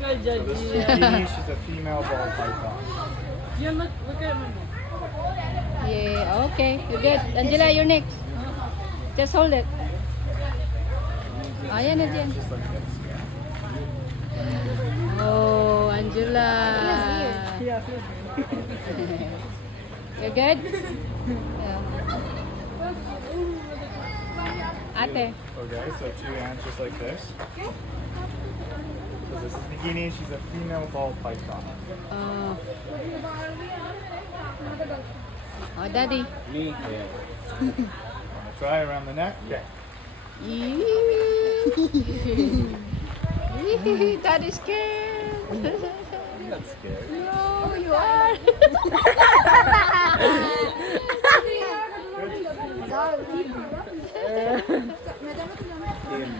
So this is Bikini, she's a female ball python. Yeah, look at me. Yeah, okay. You're good. Angela, you're next. Just hold it. Ayan na dyan. Just like this. Oh, Angela. Yeah, You're good? Yeah. Ate. Okay, so two hands just like this. So this is Bikini, she's a female ball python. Oh. Oh, daddy. Me. Yeah. Wanna try around the neck? Okay. Daddy's scared. I'm not scared. No, you are. Good.